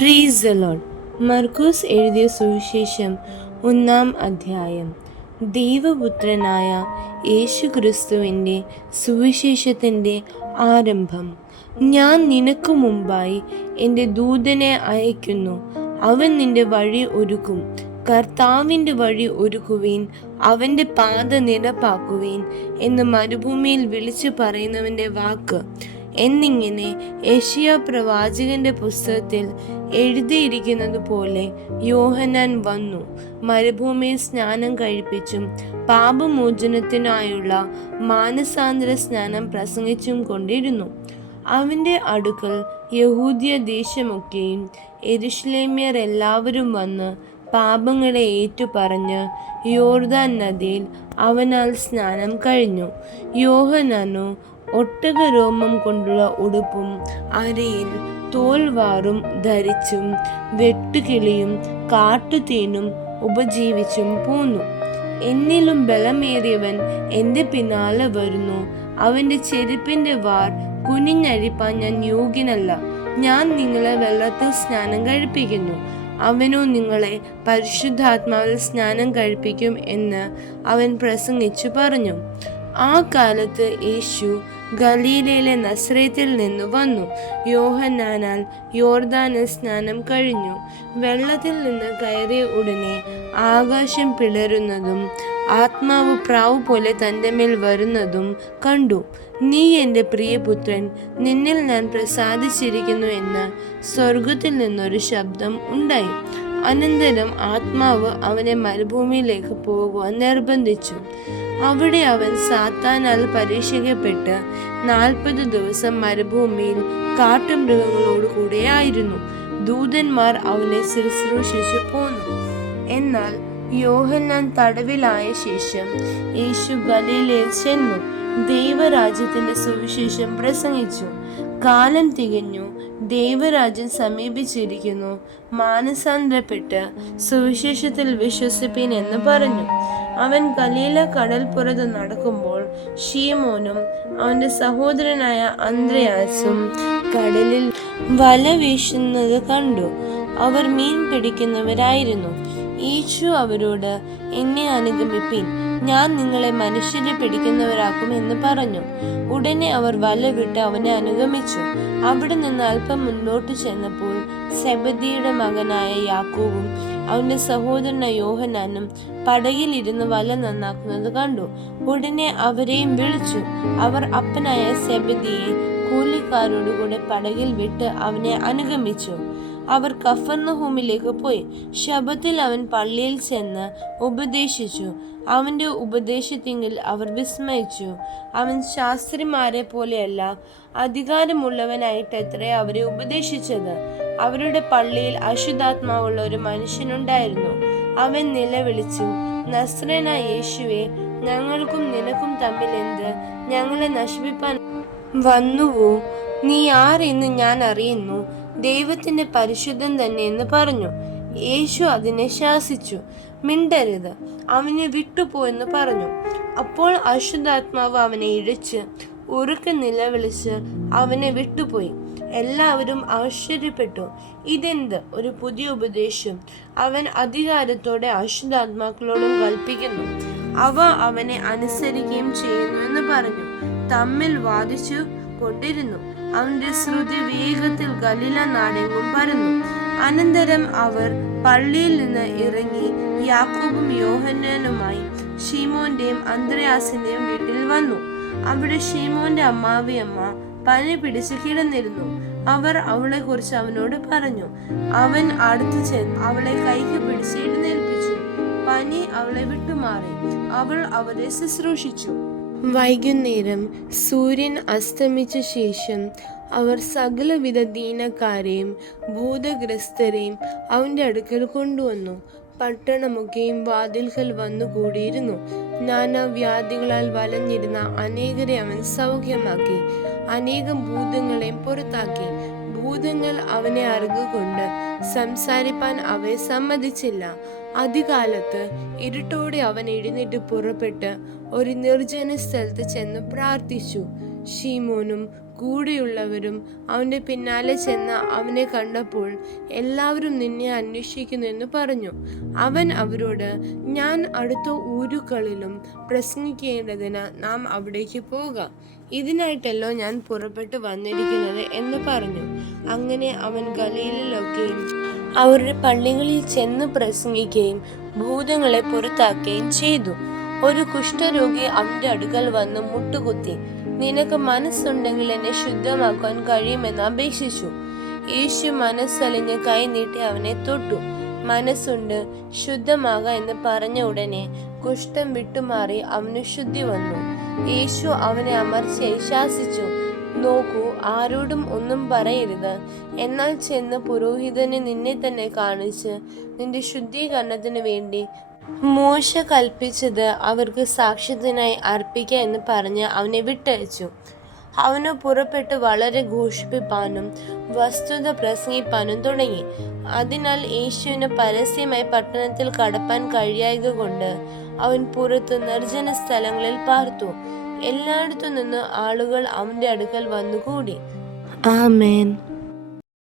Praise the Lord. മർക്കോസ് എഴുതിയ സുവിശേഷം 1-ാം അധ്യായം. ദൈവപുത്രനായ യേശുക്രിസ്തുവിൻ്റെ സുവിശേഷത്തിൻ്റെ ആരംഭം. ഞാൻ നിനക്ക് മുമ്പായി എൻ്റെ ദൂതനെ അയക്കുന്നു, അവൻ നിന്റെ വഴി ഒരുക്കും. കർത്താവിൻ്റെ വഴി ഒരുക്കുവീൻ, അവൻ്റെ പാത നിരപ്പാക്കുവീൻ എന്ന് മരുഭൂമിയിൽ വിളിച്ചു പറയുന്നവൻ്റെ വാക്ക് എന്നിങ്ങനെ യെശയ്യാ പ്രവാചകന്റെ പുസ്തകത്തിൽ എഴുതിയിരിക്കുന്നത് പോലെ യോഹന്നാൻ വന്നു, മരുഭൂമിയിൽ സ്നാനം കഴിപ്പിച്ചും പാപമോചനത്തിനായുള്ള മാനസാന്തര സ്നാനം പ്രസംഗിച്ചും കൊണ്ടിരുന്നു. അവൻ്റെ അടുക്കൽ യഹൂദ്യ ദേശമൊക്കെയും യെരൂശലേമ്യർ എല്ലാവരും വന്ന് പാപങ്ങളെ ഏറ്റുപറഞ്ഞ് യോർദാൻ നദിയിൽ അവനാൽ സ്നാനം കഴിഞ്ഞു. യോഹന്നാനോ ഒട്ടകരോമം കൊണ്ടുള്ള ഉടുപ്പും അരയിൽ തോൽവാറും ധരിച്ചും വെട്ടുകിളിയും കാട്ടുതേനും ഉപജീവിച്ചും പോന്നു. എന്നിലും ബലമേറിയവൻ എൻ്റെ പിന്നാലെ വരുന്നു, അവൻ്റെ ചെരുപ്പിൻ്റെ വാർ കുനിഞ്ഞഴിപ്പാൻ ഞാൻ യോഗ്യനല്ല. ഞാൻ നിങ്ങളെ വെള്ളത്തിൽ സ്നാനം കഴിപ്പിക്കുന്നു, അവനോ നിങ്ങളെ പരിശുദ്ധാത്മാവിൽ സ്നാനം കഴിപ്പിക്കും എന്ന് അവൻ പ്രസംഗിച്ചു പറഞ്ഞു. ആ കാലത്ത് യേശു ഗലീലയിലെ നസ്രേത്തിൽ നിന്ന് വന്നു യോഹന്നാനാൽ യോർദാനിൽ സ്നാനം കഴിഞ്ഞു. വെള്ളത്തിൽ നിന്ന് കയറിയ ഉടനെ ആകാശം പിളരുന്നതും ആത്മാവ് പ്രാവ് പോലെ തൻ്റെ മേൽ വരുന്നതും കണ്ടു. നീ എൻ്റെ പ്രിയപുത്രൻ, നിന്നിൽ ഞാൻ പ്രസാദിച്ചിരിക്കുന്നു എന്ന് സ്വർഗത്തിൽ നിന്നൊരു ശബ്ദം ഉണ്ടായി. അനന്തരം ആത്മാവ് അവനെ മരുഭൂമിയിലേക്ക് പോകുവാൻ നിർബന്ധിച്ചു. അവിടെ അവൻ സാത്താനാൽ പരീക്ഷിക്കപ്പെട്ട് 40 ദിവസം മരുഭൂമിയിൽ കാട്ടുമൃഗങ്ങളോട് കൂടെയായിരുന്നു. ദൂതന്മാർ അവനെ ശുശ്രൂഷിച്ചു പോന്നു. എന്നാൽ യോഹന്നാൻ തടവിലായ ശേഷം യേശു ഗലീലയിൽ ചെന്നു ദൈവരാജ്യത്തിന്റെ സുവിശേഷം പ്രസംഗിച്ചു. കാലം തികഞ്ഞു, ദൈവരാജ്യം സമീപിച്ചിരിക്കുന്നു, മാനസാന്തരപ്പെട്ട് സുവിശേഷത്തിൽ വിശ്വസിപ്പീൻ എന്ന് പറഞ്ഞു. അവൻ ഗലീല കടൽപ്പുറത്ത് നടക്കുമ്പോൾ ശീമോനും അവന്റെ സഹോദരനായ അന്ത്രയാസും കടലിൽ വല വീശുന്നത് കണ്ടു. അവർ മീൻ പിടിക്കുന്നവരായിരുന്നു. യേശു അവരോട്, എന്നെ അനുഗമിപ്പിൻ, ഞാൻ നിങ്ങളെ മനുഷ്യരെ പിടിക്കുന്നവരാക്കും എന്ന് പറഞ്ഞു. ഉടനെ അവർ വല വിട്ട് അവനെ അനുഗമിച്ചു. അവിടെ നിന്ന് അല്പം മുന്നോട്ട് ചെന്നപ്പോൾ സെബദിയുടെ മകനായ യാക്കോബും അവന്റെ സഹോദരനായ യോഹന്നാനും പടകിലിരുന്ന് വല നന്നാക്കുന്നത് കണ്ടു. ഉടനെ അവരെയും വിളിച്ചു. അവർ അപ്പനായ സെബദിയെ കൂലിക്കാരോടുകൂടെ പടകിൽ വിട്ട് അവനെ അനുഗമിച്ചു. അവർ കഫർന്നഹൂമിലേക്ക് പോയി. ശബ്ബത്തിൽ അവൻ പള്ളിയിൽ ചെന്ന് ഉപദേശിച്ചു. അവന്റെ ഉപദേശത്തിങ്കിൽ അവർ വിസ്മയിച്ചു. അവൻ ശാസ്ത്രിമാരെ പോലെയല്ല, അധികാരമുള്ളവനായിട്ടത്രേ അവരെ ഉപദേശിച്ചത്. അവരുടെ പള്ളിയിൽ അശുദ്ധാത്മാവുള്ള ഒരു മനുഷ്യനുണ്ടായിരുന്നു. അവൻ നിലവിളിച്ചു, നസ്രേനായ യേശുവേ, ഞങ്ങൾക്കും നിനക്കും തമ്മിൽ എന്ത്? ഞങ്ങളെ നശിപ്പിപ്പാൻ വന്നുവോ? നീ ആരെന്ന് ഞാൻ അറിയുന്നു, ദൈവത്തിന്റെ പരിശുദ്ധൻ തന്നെ എന്ന് പറഞ്ഞു. യേശു അതിനെ ശാസിച്ചു. മിണ്ടരുത്, അവനെ വിട്ടുപോയെന്ന് പറഞ്ഞു. അപ്പോൾ അശുദ്ധാത്മാവ് അവനെ ഇഴച്ച് ഉറക്കെ നിലവിളിച്ച് അവനെ വിട്ടുപോയി. എല്ലാവരും ആശ്ചര്യപ്പെട്ടു. ഇതെന്ത് ഒരു പുതിയ ഉപദേശം! അവൻ അധികാരത്തോടെ അശുദ്ധാത്മാക്കളോടും കൽപ്പിക്കുന്നു, അവ അവനെ അനുസരിക്കുകയും ചെയ്യുന്നു എന്ന് പറഞ്ഞു. തമ്മിൽ വാദിച്ചു കൊണ്ടിരുന്നു. അവന്റെ ശ്രുതി വേഗത്തിൽ ഗലീല നാടെങ്ങും പരന്നു. അനന്തരം അവർ പള്ളിയിൽ നിന്ന് ഇറങ്ങി യാക്കോബും യോഹന്നാനുമായി ശീമോന്റെയും അന്ത്രയാസിന്റെയും വീട്ടിൽ വന്നു. അവിടെ ശീമോന്റെ അമ്മാവിയമ്മ പനി പിടിച്ച് കിടന്നിരുന്നു. അവർ അവളെ കുറിച്ച് അവനോട് പറഞ്ഞു. അവൻ അടുത്തു ചെന്ന് അവളെ കൈക്ക് പിടിച്ച് എഴുന്നേൽപ്പിച്ചു. പനി അവളെ വിട്ടുമാറി. അവൾ അവരെ ശുശ്രൂഷിച്ചു. വൈകുന്നേരം സൂര്യൻ അസ്തമിച്ച ശേഷം അവർ സകലവിധ ദീനക്കാരെയും ഭൂതഗ്രസ്തരെയും അവന്റെ അടുക്കൽ കൊണ്ടുവന്നു. പട്ടണമൊക്കെയും വാതിൽക്കൽ വന്നുകൂടിയിരുന്നു. നാനാവ്യാധികളാൽ വലഞ്ഞിരുന്ന അനേകരെ അവൻ സൗഖ്യമാക്കി, അനേകം ഭൂതങ്ങളെയും പുറത്താക്കി. ഭൂതങ്ങൾ അവനെ അറിഞ്ഞുകൊണ്ട് സംസാരിപ്പാൻ അവയെ സമ്മതിച്ചില്ല. അതികാലത്ത് ഇരുട്ടോടെ അവൻ എഴുന്നേറ്റ് പുറപ്പെട്ട് ഒരു നിർജ്ജന സ്ഥലത്ത് ചെന്ന് പ്രാർത്ഥിച്ചു. ശീമോനും കൂടെയുള്ളവരും അവൻ്റെ പിന്നാലെ ചെന്ന് അവനെ കണ്ടപ്പോൾ എല്ലാവരും നിന്നെ അന്വേഷിക്കുന്നു എന്ന് പറഞ്ഞു. അവൻ അവരോട്, ഞാൻ അടുത്ത ഊരുകളിലും പ്രസംഗിക്കേണ്ടതിന് നാം അവിടേക്ക് പോകാം. ഇതിനായിട്ടല്ലോ ഞാൻ പുറപ്പെട്ടു വന്നിരിക്കുന്നത് എന്ന് പറഞ്ഞു. അങ്ങനെ അവൻ ഗലീലയിലൊക്കെയും അവരുടെ പള്ളികളിൽ ചെന്ന് പ്രസംഗിക്കുകയും ഭൂതങ്ങളെ പുറത്താക്കുകയും ചെയ്തു. ഒരു കുഷ്ഠരോഗി അവന്റെ അടുക്കൽ വന്ന് മുട്ടുകുത്തി, നിനക്ക് മനസ്സുണ്ടെങ്കിൽ എന്നെ ശുദ്ധമാക്കാൻ കഴിയുമെന്ന് അപേക്ഷിച്ചു. യേശു മനസ്സലിഞ്ഞ് കൈ നീട്ടി അവനെ തൊട്ടു. മനസ്സുണ്ട്, ശുദ്ധമാക എന്ന് പറഞ്ഞ ഉടനെ കുഷ്ഠം വിട്ടുമാറി അവന് ശുദ്ധി വന്നു. യേശു അവനെ അമർച്ചയായി ശാസിച്ചു, നോക്കൂ, ആരോടും ഒന്നും പറയരുത്. എന്നാൽ ചെന്ന് പുരോഹിതന് നിന്നെ തന്നെ കാണിച്ച് നിന്റെ ശുദ്ധീകരണത്തിന് വേണ്ടി മോശ കൽപ്പിച്ചത് അവർക്ക് സാക്ഷ്യത്തിനായി അർപ്പിക്ക എന്ന് പറഞ്ഞ് അവനെ വിട്ടയച്ചു. അവന് പുറപ്പെട്ട് വളരെ ഘോഷിപ്പിപ്പാനും വസ്തുത പ്രസംഗിപ്പാനും തുടങ്ങി. അതിനാൽ യേശുവിന് പരസ്യമായി പട്ടണത്തിൽ കടപ്പാൻ കഴിയായക കൊണ്ട് അവൻ പുറത്ത് നിർജ്ജന സ്ഥലങ്ങളിൽ പാർത്തു. എല്ലായിടത്തു നിന്ന് ആളുകൾ അവന്റെ അടുക്കൽ വന്നുകൂടി. ആമേൻ.